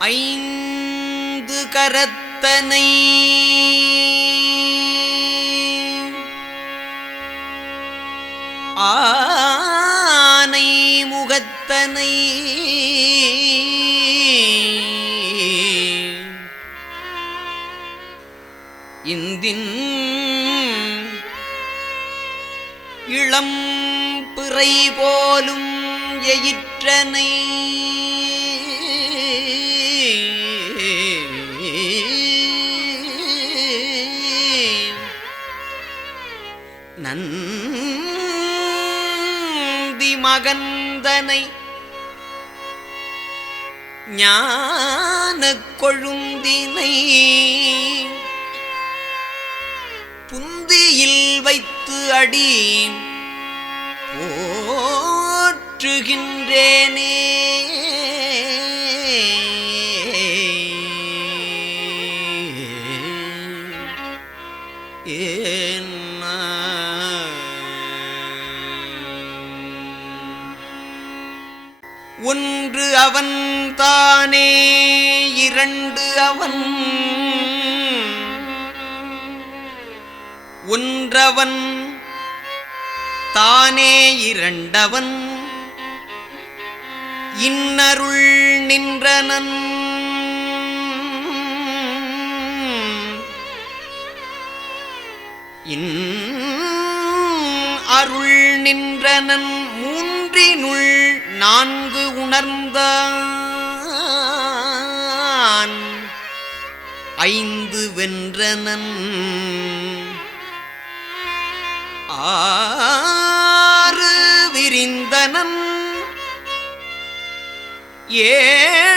ஐந்து கரத்தனை. ஆனை முகத்தனை. இந்தின் இளம் பிறை போலும் எயிற்றனை. நந்தி மகந்தனை ஞான கொழுந்தினை புந்தியில் வைத்து அடி போற்றுகின்றேனே. ஒன்று அவன் தானே இரண்டு அவன். ஒன்றவன் தானே இரண்டவன். இன்னருள் நின்றனன். இன் அருள் நின்றனன். மூன்றினுள் நான்கு உணர்ந்தான். ஐந்து வென்றனன். ஆறு விரிந்தனன். ஏழ்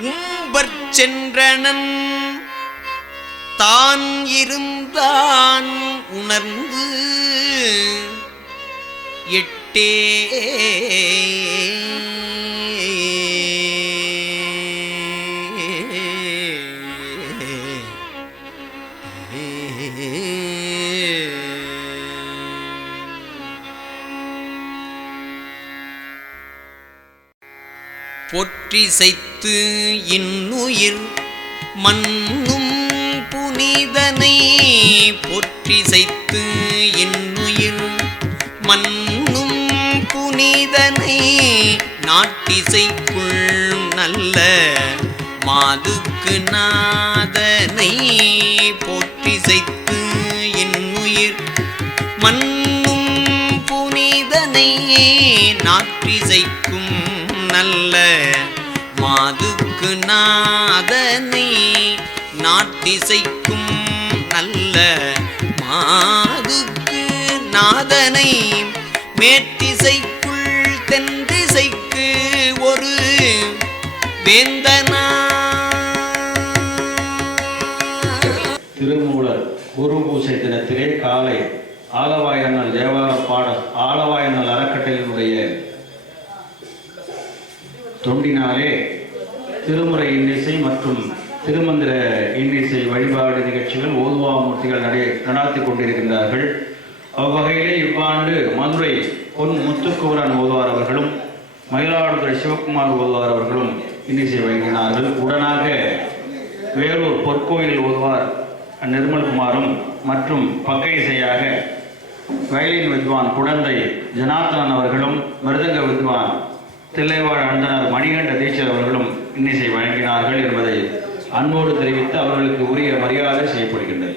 உம்பற் சென்றனன். தான் இருந்தான் உணர்ந்து எட்டே. பொற்றிசைத்து இன்னுயிர் மண்ணும் மனிதனை பொற்றிசைத்து என்னுயிர் மண்ணும் புனிதனை நாட்டிசைக்குள் நல்ல மாதுக்கு நாதனை போற்றிசைத்து என்னுயிர் மண்ணும் புனிதனை நாட்டிசைக்கும் நல்ல மாதுக்கு நாதனை நாட்டிசைக்கும் நல்ல மாதுக்கு நாதனை மேட்டிசைக்குள் தென்திசைக்கு ஒரு வேந்தனா. திருமூலர் குரு பூசை தினத்திலே காலை ஆலவாயண்ணல் தேவார பாட ஆலவாயண்ணல் அறக்கட்டளையினுடைய தொண்டினாலே திருமுறை இன்னிசை மற்றும் திருமந்திர இன்னிசை வழிபாடு நிகழ்ச்சிகள் ஓதுவா மூர்த்திகள் நடை நடாத்தி கொண்டிருக்கின்றார்கள். அவ்வகையிலே இவ்வாண்டு மதுரை பொன் முத்துக்குமரன் ஓதுவார் அவர்களும் மயிலாடுதுறை சிவகுமார் ஓதுவார் அவர்களும் இன்னிசை வழங்கினார்கள். உடனாக வேலூர் பொற்கோயில் ஓதுவார் நிர்மல்குமாரும் மற்றும் பக்க இசையாக வயலின் வித்வான் குழந்தை ஜனார்த்தனன் அவர்களும் மிருதங்க வித்வான் தில்லைவாழ் அந்தனர் மணிகண்ட தீட்சர் அவர்களும் இன்னிசை வழங்கினார்கள் என்பதை அன்போடு தெரிவித்து அவர்களுக்கு உரிய மரியாதை செய்யப்படுகின்றது.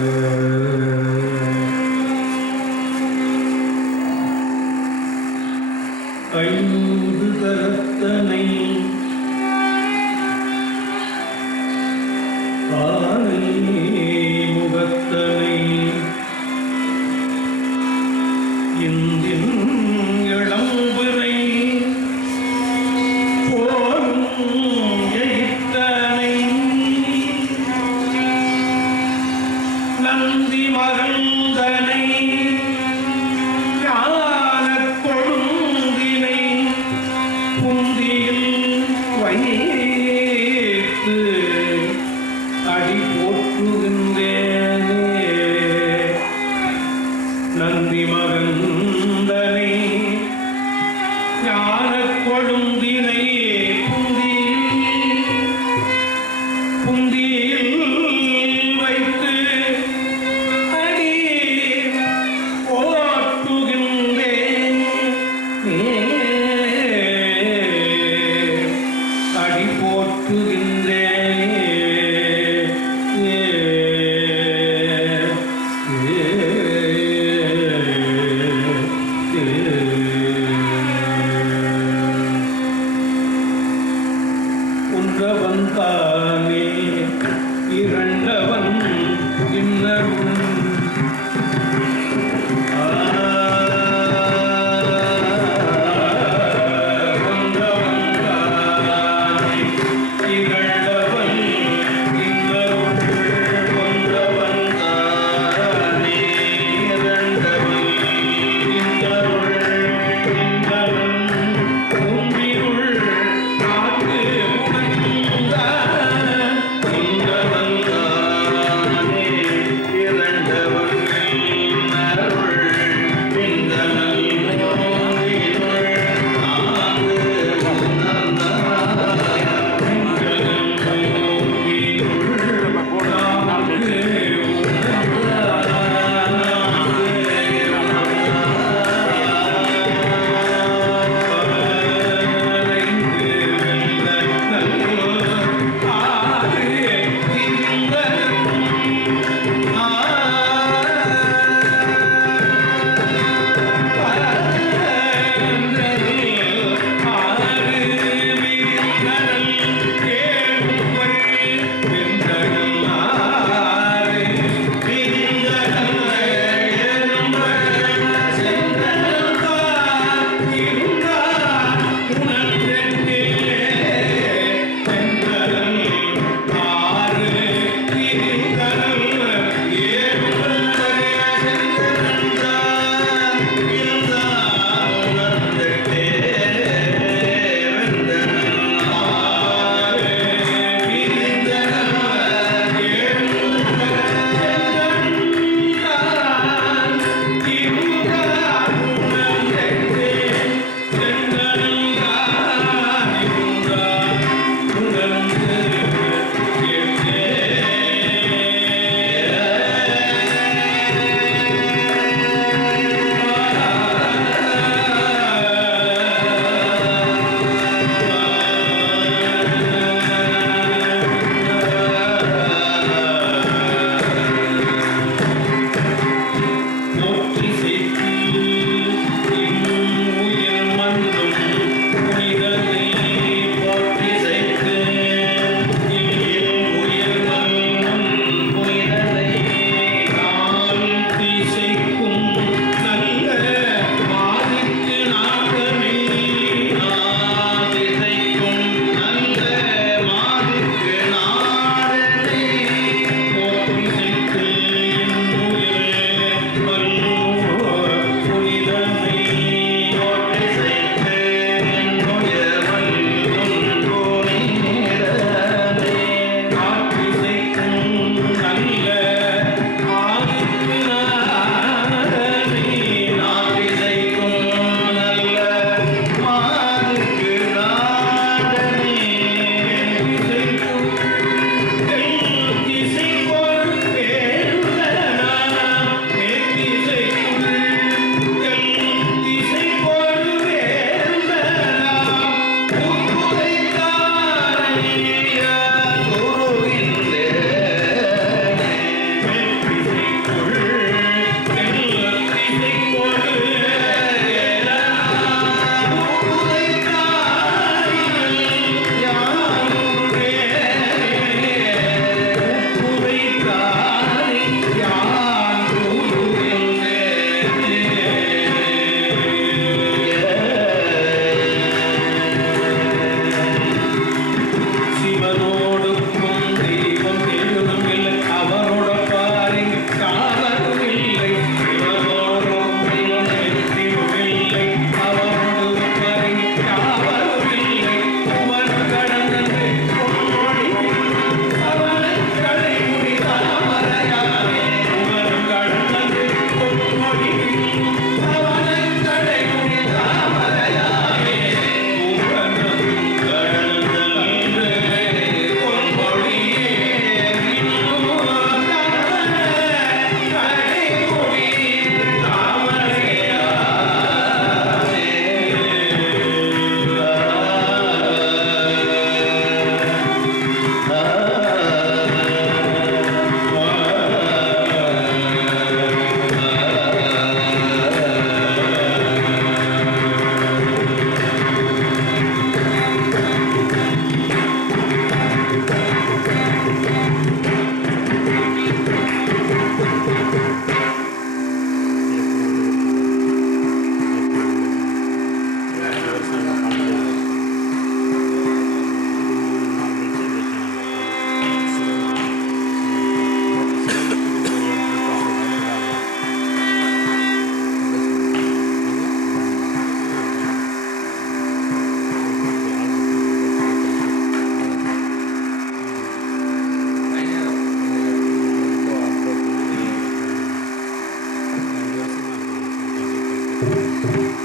Música